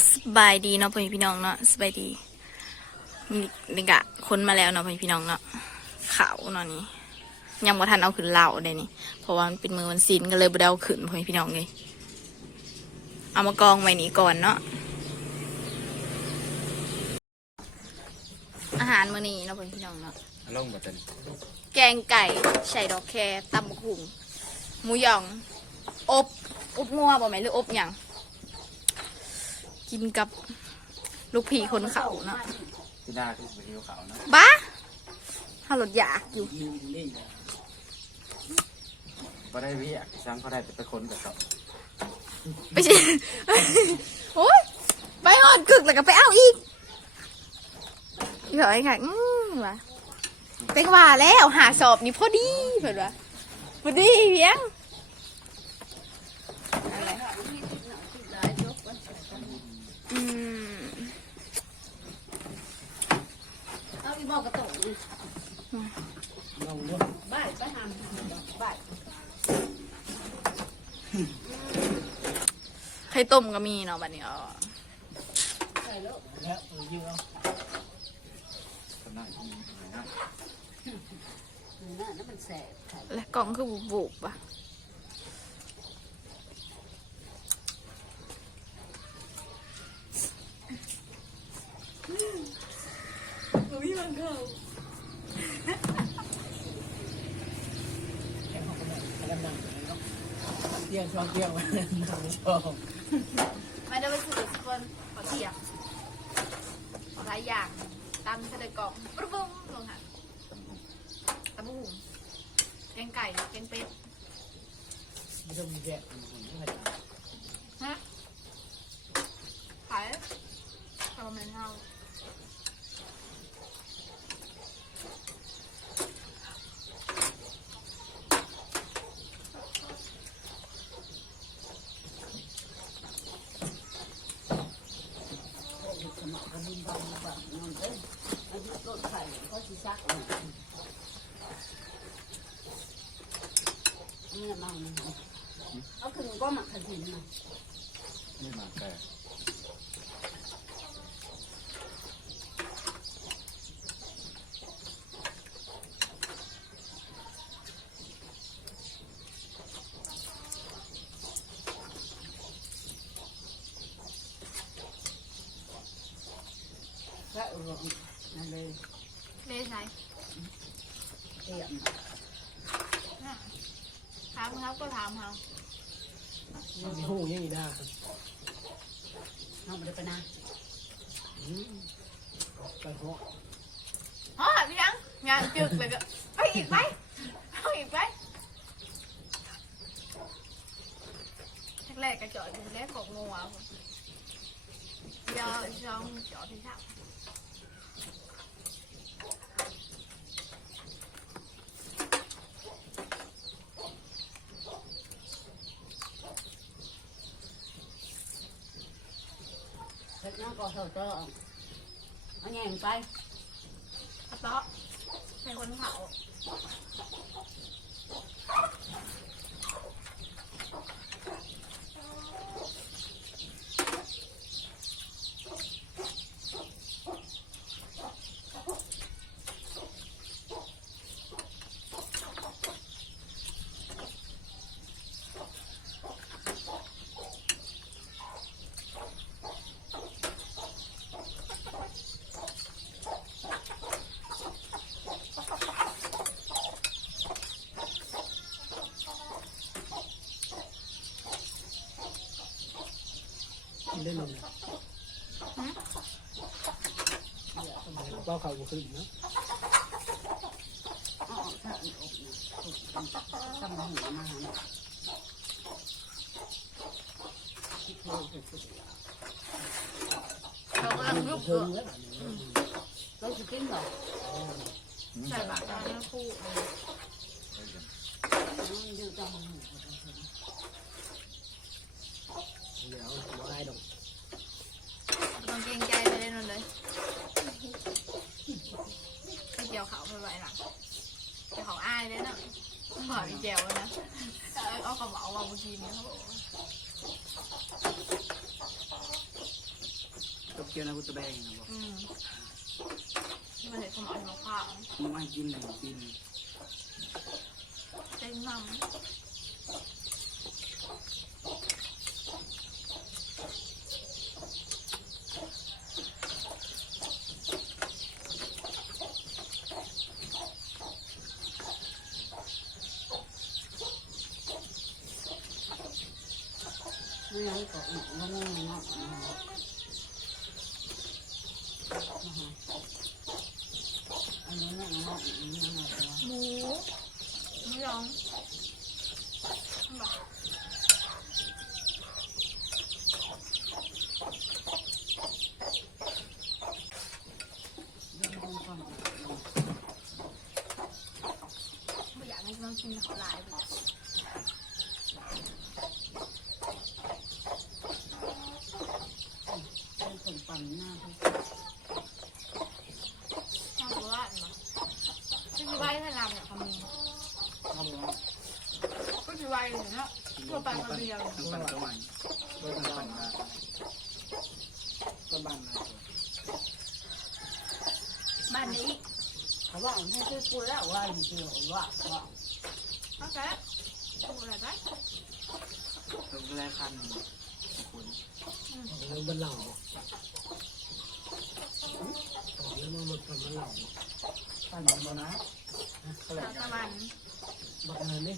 สบายดีเนาะพ่อแม่พี่น้องเนาะสบายดีนี่นี่กะคนมาแล้วเนาะพ่อแม่พี่น้องเนาะเขาเนาะนี่ยังบ่ทันเอาขึ้นเหล่าได้นี่เพราะว่ามันเป็นมือวันศีลก็เลยบ่ได้เอาขึ้นพ่อแม่พี่น้องเลยเอามากองไว้นี่ก่อนเนาะอาหารมื้อนี้เนาะพ่อแม่พี่น้องเนาะลงหมดเลยแกงไก่ใส่ดอกแครตำบักหุ่งหมูหยอง อบอบงัวบ่ไหมนหรืออบหยัง กินกับลูกผีคนเขาเนาะพี่นาที่ไปที่เขานะบ้าถ้ารถอยากอยู่ก็ได้วิอะซ้ำเขาได้แต่ไปคนกับเขาไปสิโอ้ยไปหอดกึกแล้วก็ไปเอาอีกอีกเหรอไอ้ค่ะอืมว่ะเป็นว่าแล้วหาสอบนี่พอดีเผื่อว่าพอดีเพียงอะไรอืม เอาอีบอ กกระโตกนี่บ้านไปทำบ้านไข่ต้มก็มีเนาะบัดนี้อ๋อใส่แล้วคนนั้นมีอะไรนะนั่นนั่นมันแสบใส่และกล่องคือบุบบุบๆอะอุ้ยมันเข้า เที่ยงช่วงเที่ยงวันนั้นทำชอบไม่ได้ไปซื้อทุกคนขอเทียบหลายอย่างตามทะเลกล่องปรุ้งลงค่ะตะบุ้งแกงไก่แกงเป็ดไม่ต้องมีแยกไม่ค่อยตาม ฮะขายกระเม็นเฮา สมองกระดิ่งบางบางนอนเอ้ยอายุ รถไข่ก็สิซักนี่มังเอาขึ้นก็หมักขั นถินมาไม่มาแต่พระอุโรนั่นเลยเล่ใช้เตรียมถามเขาก็ถามเขา มีหูยังอีด้า น้องไม่ได้ไปนะ ไปหัว อ๋อพี่ยังงานจึกเลยก็ไปอีกไหมเอาอีกไหมแรกๆกระจอดอยู่แรกของงัวผมเดี๋ยวลองจ อดที่เช้าเล็กน้องก็เท่าเจ้าเอาแง่งไปกระเตาะเป็นคนเผาเล่นลมเลยเป้าเขา บุขึ้นเนาะอ๋อถ้าอีกอกนะตั้งหัวมาหาที่เธอเป็นสุดเรากำลังยุบเพิ่เกลืองแล้วเราจะกินหรอใส่บาตรนะคู่อยู่จังหัว เดี๋ยวหัวไอ้ดอก ต้องเกรงใจไปเล่นมันเลยพี่เจียวเขาไปไว้หลังเจียวเขาอายเลยนะขอพี่เจียวนะเอากระเป๋าวางบนทีนี้เขาบอกว่า เกี่ยวนะกูจะแบ่งนะบอกอืมมาเห็นสมองมะพร้าวมึงให้กินหนึ่งกินเต็มน้ไม่งั้นก็อีกวันนึงเนาะอันนี้นั่งเนาะอีกนิด หมูหมูยองแบบไม่อยากให้เรากินเขาหลายไปเป็นคนปั่นหน้าเขา ข้าวตัวละเนาะก็คือไว้ให้ลำเนี่ยคำนี้ ทำแล้ว ก็คือไว้เลยเนาะตัวปลากระเบียงทั้งปั่นตัวใหม่ตัวทั้งปั่นมาตัวบ้านนะบ้านนี้เขาว่าให้ช่วยกูแล้วว่าอยู่เดียวว่าว่าเขาแค่ตัวอะไรไปตัวแรกคันคุณแล้วมันเหล่าต่อแล้วมันมันมันเหล่าปั่นมานะตะวันบักอะไรนี่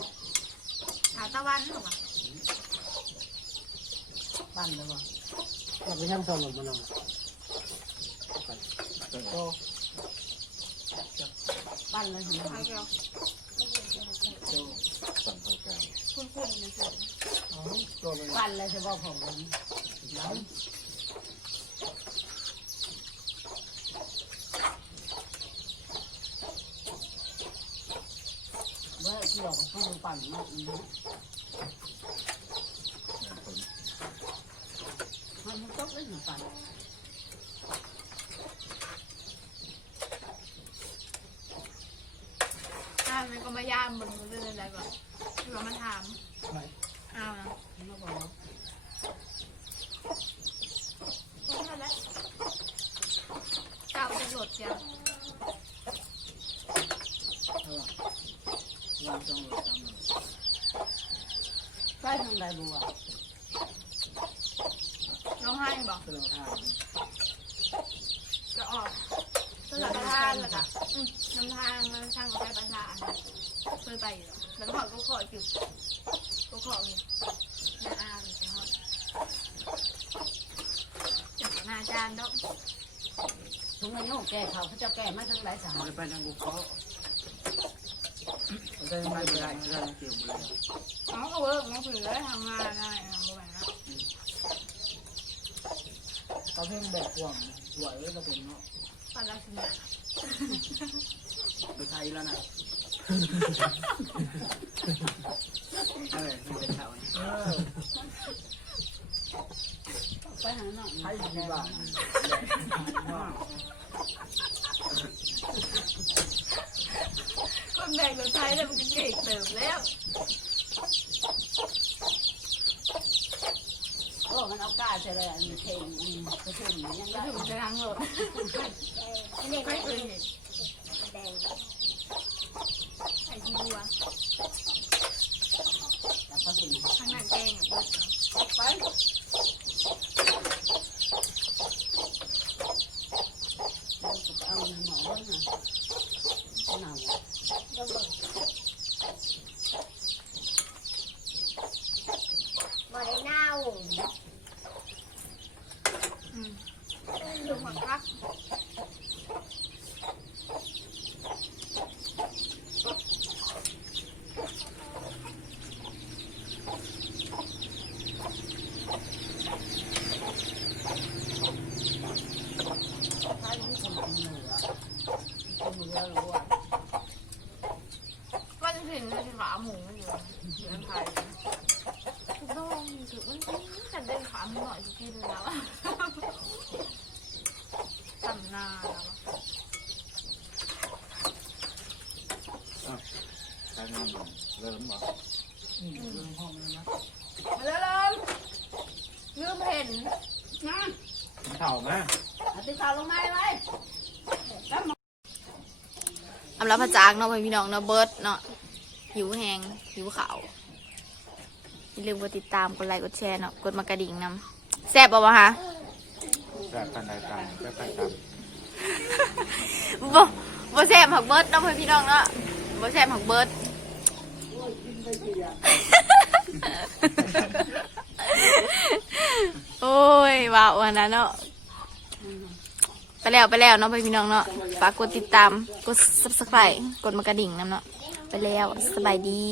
ชาตะวันหรอวะ ปั่นเลยว่าเราไปย่ำซอนหลงมันเอาก็ปั่นเลยเห็นไหมใครเกี่ยวโจสั่งเข้าใจคุณคุณเลยสิอ๋อตัวเป็นปั่นเลยเฉพาะผมแล้วเมื่อที่เราเขาดูปั่นมากนะมันมันต้องได้ถึงปั่น อ้าว มันก็มาย่ามบนมือเลยอะไรก่อนคือว่ามันถามไปอ้าวนะมันก็บอกว่าพูดมาแล้วเจ้าจะหลดจ้ะวางจ้องเลยจำเลยใกล้ทางใดบัวร้องไห้บอกก็เราทานจะออกสถานทานแล้วก็อืม น้ำทางน้ำทางของไปประสาทเคยไปอยู่แล้วก็ขอก็ขออยู่ก็ขออยู่น้าอาอยู่จังหวัดจังหวัดนาจารย์ดอกทุกวันนี้แก่เขาเขาจะแก่มาทั้งหลายสาเอามไปทางกูเขาเราจะไม่ได้ไม่ได้เกี่ยวเลยน้องก็เวิร์กน้องถือเลยทำงานได้นะโมแบบนั้นเขาเพ่งแบบห่วงสวยเลยเราเป็นเนาะปันละสินะไปไทยแล้วนะเออมันเป็นเขาเออไปทางนอกไทยดีบ้านว้าวคนแบ่งรถไทยแล้วมันก็เก่งเติมแล้วโอ้มันเอาก้าใช่เลยอันนี้เพลงอันนี้กระชุ่มยังก็ได้ถึงจะทางรถไม่เคยเห็นไอ้ที่ บัวแต่ก็สิ่งข้างหน้าแกงอะเบิดไปเราจะเอาหน่อยนะหนาว บริเน่า อืมดูหมดครับ ถ้าที่คนกินเหนือคนเหนือรู้ว่า ก็จะถึงเลยขาหมูอยู่เหมือนไทยถูกต้องถือมันจะ เด้งขาหมูหน่อยจะกินแล้วตำนาแล้วใช้งานเริ่มบอกอืมเรื่องห้องเลยนะมาแล้วเลยลืมเห็นนะเข่ามาเอาติดข่าวลงมาไว้อำลาพระจากเนาะพี่น้องเนาะเบิร์ดเนาะหิวแหงหิวขาว อย่าลืมกดติดตามกดไลค์กดแชร์เนาะกดมากระดิ่งนำแซ่บป่าวะฮะแซ่บพันใดกันแซ่บพันกันบ่บ่แซ่บผักเบิร์ดเนาะพี่น้องเนาะบ่แซ่บผักเบิร์ดโอ้ยว้าวอันนั้นเนาะไปแล้วไปแล้วเนาะพี่น้องเนาะฝากกดติดตามกด subscribe กดมากระดิ่งนำเนาะไปแล้วสบายดี